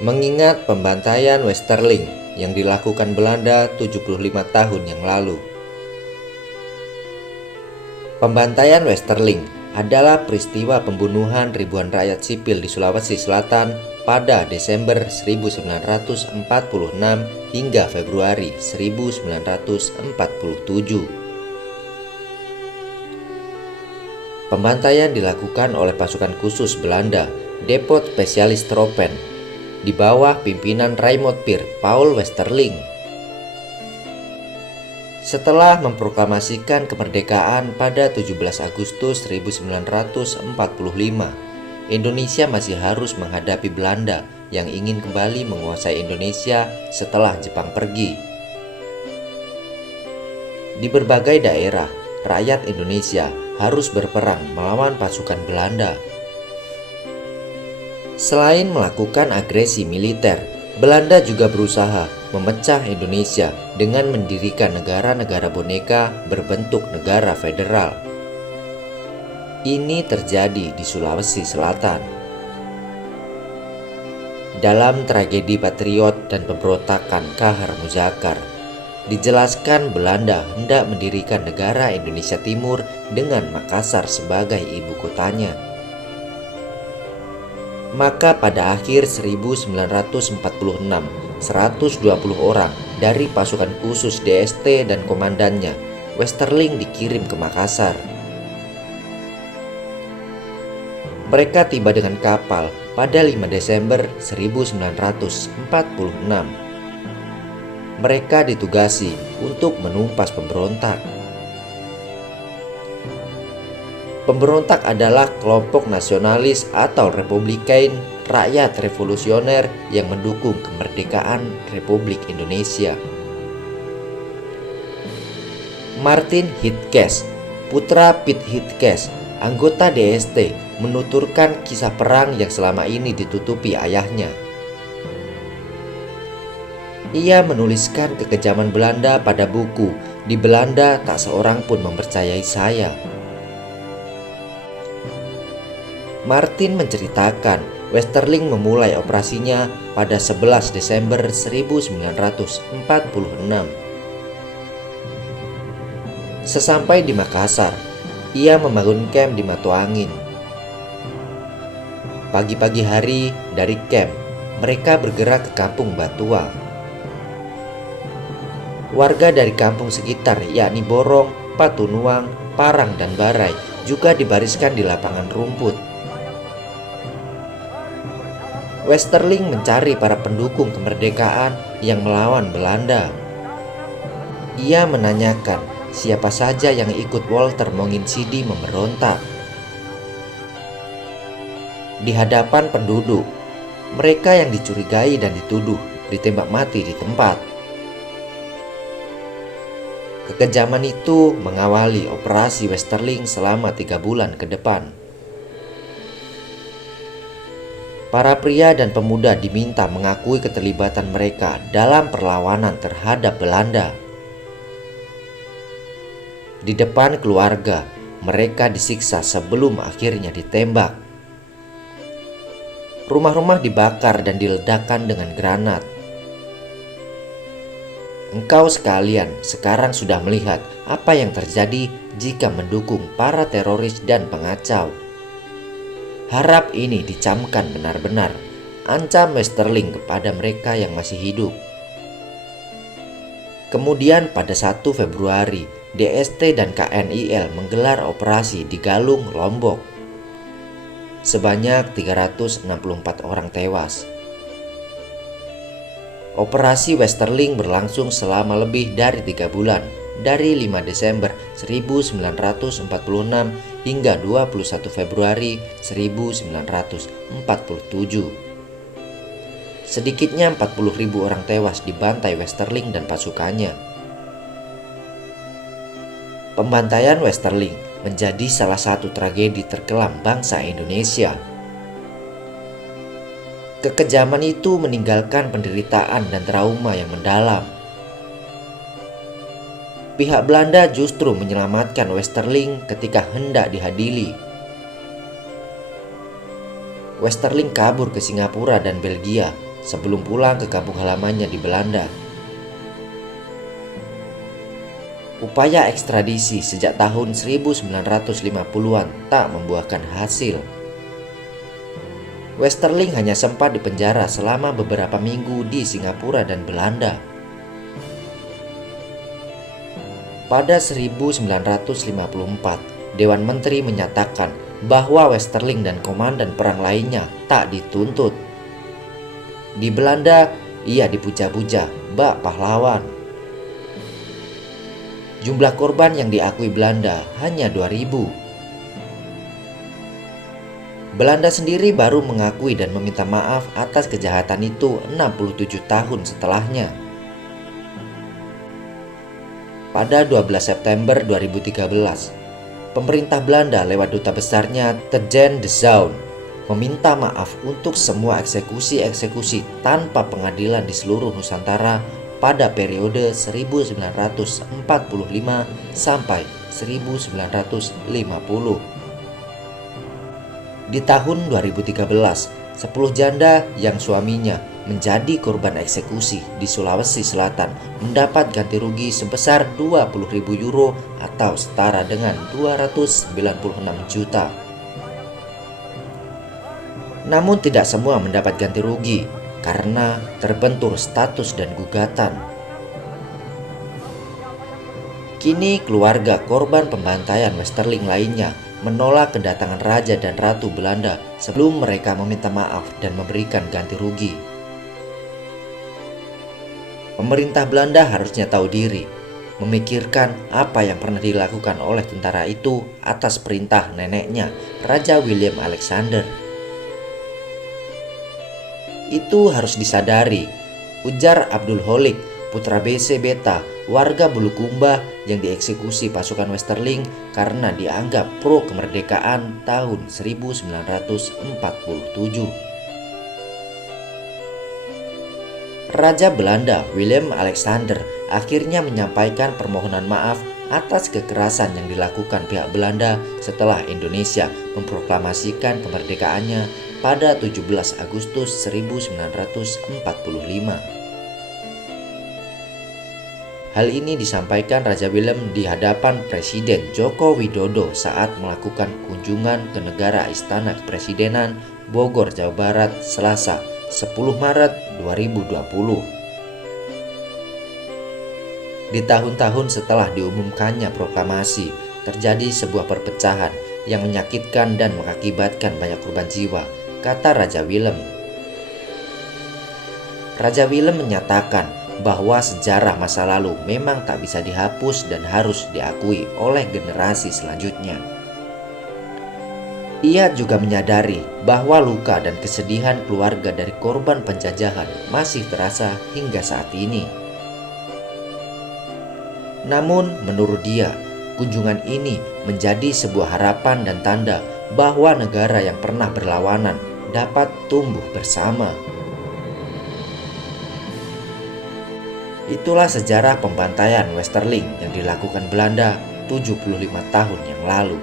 mengingat pembantaian Westerling yang dilakukan Belanda 75 tahun yang lalu. Pembantaian Westerling adalah peristiwa pembunuhan ribuan rakyat sipil di Sulawesi Selatan pada Desember 1946 hingga Februari 1947. Pembantaian dilakukan oleh pasukan khusus Belanda, Depot Spesialis Troepen, di bawah pimpinan Raymond Peer Paul Westerling. Setelah memproklamasikan kemerdekaan pada 17 Agustus 1945, Indonesia masih harus menghadapi Belanda yang ingin kembali menguasai Indonesia setelah Jepang pergi. Di berbagai daerah, rakyat Indonesia harus berperang melawan pasukan Belanda. Selain melakukan agresi militer, Belanda juga berusaha memecah Indonesia dengan mendirikan negara-negara boneka berbentuk negara federal. Ini terjadi di Sulawesi Selatan. Dalam tragedi Patriot dan pemberontakan Kahar Muzakar, dijelaskan Belanda hendak mendirikan negara Indonesia Timur dengan Makassar sebagai ibu kotanya. Maka pada akhir 1946, 120 orang dari pasukan khusus DST dan komandannya, Westerling, dikirim ke Makassar. Mereka tiba dengan kapal pada 5 Desember 1946. Mereka ditugasi untuk menumpas pemberontak. Pemberontak adalah kelompok nasionalis atau Republikan rakyat revolusioner yang mendukung kemerdekaan Republik Indonesia. Martin Hitges, putra Piet Hitges, anggota DST, menuturkan kisah perang yang selama ini ditutupi ayahnya. Ia menuliskan kekejaman Belanda pada buku "Di Belanda Tak Seorang Pun Mempercayai Saya". Martin menceritakan Westerling memulai operasinya pada 11 Desember 1946. Sesampai di Makassar, ia membangun kamp di Matuangin. Pagi-pagi hari dari kamp, mereka bergerak ke kampung Batua. Warga dari kampung sekitar yakni Borong, Patunuang, Parang, dan Barai juga dibariskan di lapangan rumput. Westerling mencari para pendukung kemerdekaan yang melawan Belanda. Ia menanyakan siapa saja yang ikut Walter Monginsidi memberontak. Di hadapan penduduk, mereka yang dicurigai dan dituduh ditembak mati di tempat. Kekejaman itu mengawali operasi Westerling selama 3 bulan ke depan. Para pria dan pemuda diminta mengakui keterlibatan mereka dalam perlawanan terhadap Belanda. Di depan keluarga, mereka disiksa sebelum akhirnya ditembak. Rumah-rumah dibakar dan diledakkan dengan granat. Engkau sekalian sekarang sudah melihat apa yang terjadi jika mendukung para teroris dan pengacau. Harap ini dicamkan benar-benar, ancam Westerling kepada mereka yang masih hidup. Kemudian pada 1 Februari, DST dan KNIL menggelar operasi di Galung, Lombok. Sebanyak 364 orang tewas. Operasi Westerling berlangsung selama lebih dari 3 bulan, dari 5 Desember 1946 hingga 21 Februari 1947. Sedikitnya 40.000 orang tewas dibantai Westerling dan pasukannya. Pembantaian Westerling menjadi salah satu tragedi terkelam bangsa Indonesia. Kekejaman itu meninggalkan penderitaan dan trauma yang mendalam. Pihak Belanda justru menyelamatkan Westerling ketika hendak dihadili. Westerling kabur ke Singapura dan Belgia sebelum pulang ke kampung halamannya di Belanda. Upaya ekstradisi sejak tahun 1950-an tak membuahkan hasil. Westerling hanya sempat dipenjara selama beberapa minggu di Singapura dan Belanda. Pada 1954, Dewan Menteri menyatakan bahwa Westerling dan komandan perang lainnya tak dituntut. Di Belanda, ia dipuja-puja bak pahlawan. Jumlah korban yang diakui Belanda hanya 2.000. Belanda sendiri baru mengakui dan meminta maaf atas kejahatan itu 67 tahun setelahnya. Pada 12 September 2013, pemerintah Belanda lewat duta besarnya Terjen de Zaun meminta maaf untuk semua eksekusi-eksekusi tanpa pengadilan di seluruh Nusantara pada periode 1945 sampai 1950. Di tahun 2013, 10 janda yang suaminya menjadi korban eksekusi di Sulawesi Selatan mendapat ganti rugi sebesar 20.000 euro atau setara dengan 296 juta. Namun tidak semua mendapat ganti rugi karena terbentur status dan gugatan. Kini keluarga korban pembantaian Westerling lainnya menolak kedatangan Raja dan Ratu Belanda sebelum mereka meminta maaf dan memberikan ganti rugi. Pemerintah Belanda harusnya tahu diri, memikirkan apa yang pernah dilakukan oleh tentara itu atas perintah neneknya, Raja Willem Alexander. Itu harus disadari, ujar Abdul Holik, putra BC Beta, warga Bulukumba yang dieksekusi pasukan Westerling karena dianggap pro kemerdekaan tahun 1947. Raja Belanda Willem Alexander akhirnya menyampaikan permohonan maaf atas kekerasan yang dilakukan pihak Belanda setelah Indonesia memproklamasikan kemerdekaannya pada 17 Agustus 1945. Hal ini disampaikan Raja Willem di hadapan Presiden Joko Widodo saat melakukan kunjungan ke negara Istana Kepresidenan Bogor, Jawa Barat, Selasa, 10 Maret 2020. Di tahun-tahun setelah diumumkannya proklamasi, terjadi sebuah perpecahan yang menyakitkan dan mengakibatkan banyak korban jiwa, kata Raja Willem. Raja Willem menyatakan bahwa sejarah masa lalu memang tak bisa dihapus dan harus diakui oleh generasi selanjutnya. Ia juga menyadari bahwa luka dan kesedihan keluarga dari korban penjajahan masih terasa hingga saat ini. Namun menurut dia, kunjungan ini menjadi sebuah harapan dan tanda bahwa negara yang pernah berlawanan dapat tumbuh bersama. Itulah sejarah pembantaian Westerling yang dilakukan Belanda 75 tahun yang lalu.